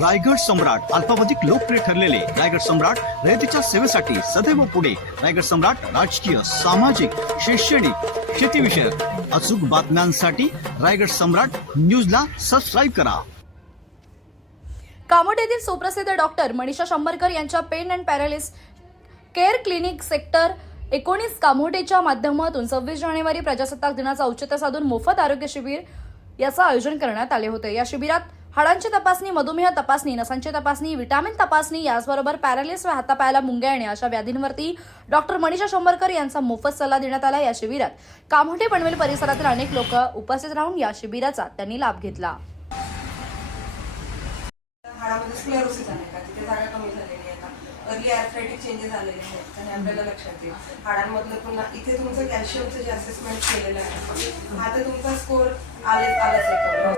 रायगड सम्राट अल्पावधिक लोकप्रिय ठरलेले रायगड सम्राट रयतेच्या सेवेसाठी सदैव पुढे. रायगड सम्राट राजकीय सामाजिक शैक्षणिक शेतीविषयक अचूक बातम्यांसाठी रायगड सम्राट न्यूजला सबस्क्राईब करा. कामोड येथील सुप्रसिद्ध डॉक्टर मनीषा शंभरकर यांच्या pain and paralysis care clinic sector एकोणीस कामोटेच्या माध्यमातून सव्वीस जानेवारी प्रजासत्ताक दिनाचं औचित्य साधून मोफत आरोग्य शिबिर याचं आयोजन करण्यात आले होते. या शिबिरात हाडांची तपासणी मधुमेह तपासणी नसांची तपासणी विटामिन तपासणी याचबरोबर पॅरालिस व हातापायाला मुंग्या येणे अशा व्याधींवरती डॉक्टर मनीषा शंभरकर यांचा मोफत सल्ला देण्यात आला या शिबिरात. कामोठे पनवेल परिसरातील अनेक लोक उपस्थित राहून या शिबिराचा त्यांनी लाभ घेतला. अर्ली आर्थरायटिक चेंजेस आलेले आहेत आणि आपल्याला लक्षात येईल. हाडांमधलं पुन्हा इथे तुमचं कॅल्शियमचं जे असेसमेंट केलेलं आहे हा तर तुमचा स्कोर आले आलाच आहे.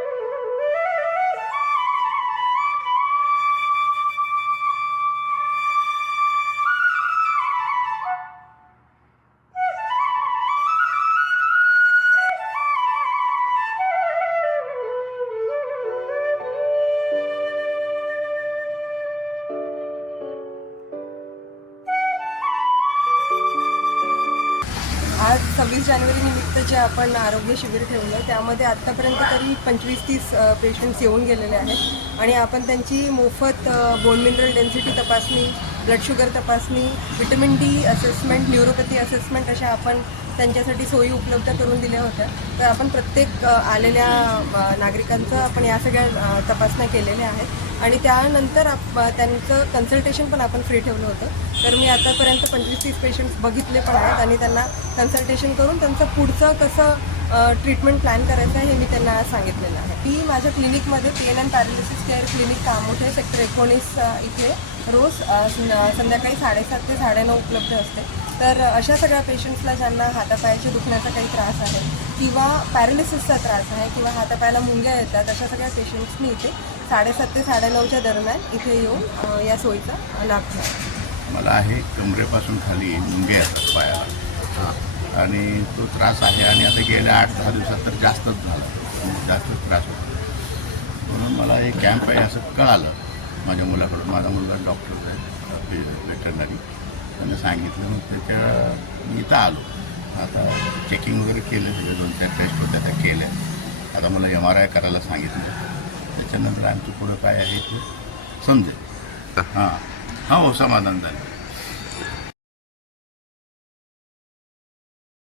आज सव्वीस जानेवारी निमित्त जे आपण आरोग्य शिबिर ठेवलं त्यामध्ये आत्तापर्यंत तरी पंचवीस तीस पेशंट्स येऊन गेलेले आहेत. आणि आपण त्यांची मोफत बोन मिनरल डेन्सिटी तपासणी ब्लड शुगर तपासणी vitamin D assessment neuropathy assessment अशा आपण त्यांच्यासाठी सोयी उपलब्ध करून दिल्या होत्या. तर आपण प्रत्येक आलेल्या नागरिकांचं आपण या सगळ्या तपासण्या केलेल्या आहेत. आणि त्यानंतर आप त्यांचं कन्सल्टेशन पण आपण फ्री ठेवलं होतं. तर मी आतापर्यंत पंचवीस तीस पेशंट्स बघितले पण आहेत आणि त्यांना कन्सल्टेशन करून त्यांचं पुढचं कसं ट्रीटमेंट प्लॅन करायचं आहे हे मी त्यांना सांगितलेलं आहे. मी माझ्या क्लिनिकमध्ये pain and paralysis care clinic Kamothe sector एकोणीस इथे रोज संध्याकाळी साडेसात ते साडेनऊ उपलब्ध असते. तर अशा सगळ्या पेशंट्सला ज्यांना हातापायाच्या दुखण्याचा काही त्रास आहे किंवा पॅरालिसिसचा त्रास आहे किंवा हातापायाला मुंग्या येतात अशा सगळ्या पेशंट्सनी इथे साडेसात ते साडेनऊच्या दरम्यान इथे येऊन या सोयीचा लाभ घ्यावा मला आहे कमरेपासून खाली मुंगे येतात पायाला. आणि तो त्रास आहे आणि आता गेल्या आठ दहा दिवसात तर जास्तच झाला. जास्तच त्रास होतो. म्हणून मला हे कॅम्प आहे असं कळालं. माझ्या मुलाकडून. माझा मुलगा डॉक्टर आहे वेटरनरी त्याने सांगितलं मग त्याच्या मी इथं आलो. आता चेकिंग वगैरे केलं सगळे दोन चार टेस्ट होत्या त्या केल्या आता मला एम आर आय करायला सांगितलं. त्याच्यानंतर आणखी पुढं काय आहे ते समजेल. हां. हां हो समाधान झालं.